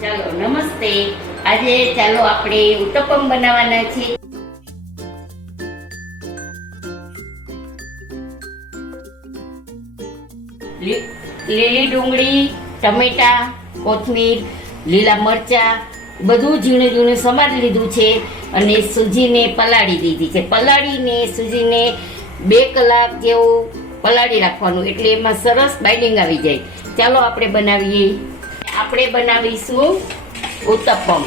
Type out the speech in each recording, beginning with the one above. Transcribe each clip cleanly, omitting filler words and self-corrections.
ચાલો નમસ્તે. આજે ચાલો આપણે ઉત્તપમ બનાવવાના છે. લીલી ડુંગળી, ટમેટા, કોથમીર, લીલા મરચા બધું ઝીણું ઝીણું સમારી લીધું છે અને સૂજીને પલાળી દીધી છે. પલાળીને સૂજીને 2 કલાક જેવું પલાળી રાખવાનું, એટલે એમાં સરસ બાઇડિંગ આવી જાય. ચાલો આપણે બનાવીએ. આપણે બનાવીશું ઉત્તપમ.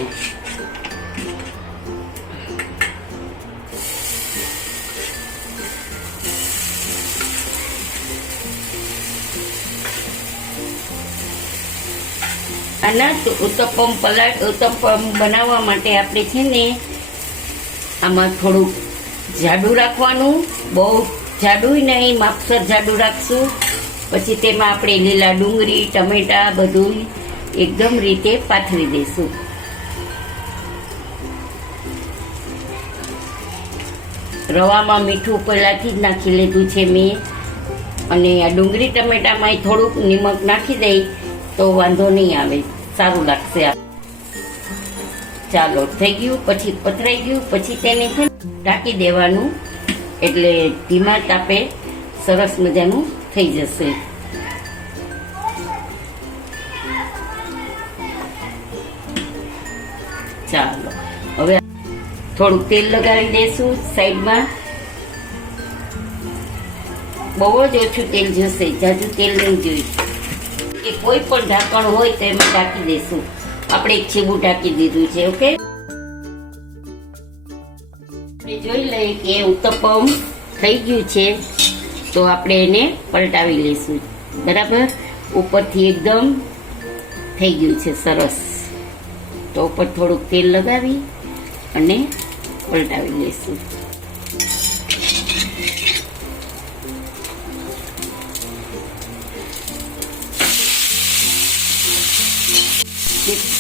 આના ઉત્તપમ બનાવવા માટે આપણે છે ને આમાં થોડુંક જાડું રાખવાનું, બહુ જાડું નહીં, માપસર જાડું રાખશું. પછી તેમાં આપણે લીલા ડુંગળી, ટમેટા બધું એકદમ રીતે પાથરી દઈશું. રવામાં મીઠું પહેલાથી જ નાખી લીધું છે મેં, અને આ ડુંગળી ટમેટામાં થોડુંક નિમક નાખી દઈ તો વાંધો નહીં આવે, સારું લાગશે. ચાલો થઈ ગયું, પછી પથરાઈ ગયું, પછી તેને છે ઢાંકી દેવાનું, એટલે ધીમા તાપે સરસ મજાનું થઈ જશે. ચાલો હવે થોડુંક તેલ લગાવી દઈશું સાઈડમાં. બહુ જ ઓછું તેલ જશે, જાજુ તેલ નહીં જોઈએ. કે કોઈ પણ ઢાંકણ હોય તો એમાં ઢાંકી દઈશું. આપણે એક છીબું ઢાંકી દીધું છે. ઓકે, આપણે જોઈ લઈએ કે ઉત્તપમ થઈ ગયું છે, તો આપણે એને પલટાવી લઈશું. બરાબર, ઉપરથી એકદમ થઈ ગયું છે સરસ. તો ઉપર થોડુંક તેલ લગાવી અને પલટાવી લઈશું.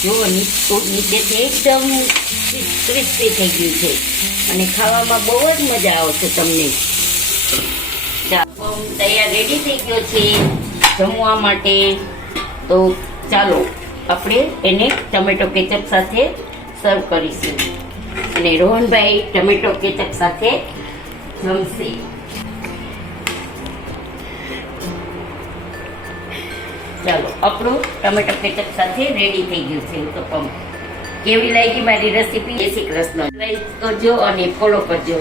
જો નીચેથી એકદમ ક્રિસ્પી થઈ ગયું છે અને ખાવામાં બહુ જ મજા આવશે તમને. તૈયાર રેડી થઈ ગયો છે જમવા માટે. તો ચાલો આપણે એને ટમેટો કેચઅપ સાથે સર્વ કરીશું, અને રોહનભાઈ ટમેટો કેચઅપ સાથે જમશે. ચાલો, આપણું ટમેટો કેચઅપ સાથે રેડી થઈ ગયું છે ઉત્તપમ. કેવી લાગી મારી રેસીપી? જય શ્રી કૃષ્ણ. લાઈક કરજો અને ફોલો કરજો.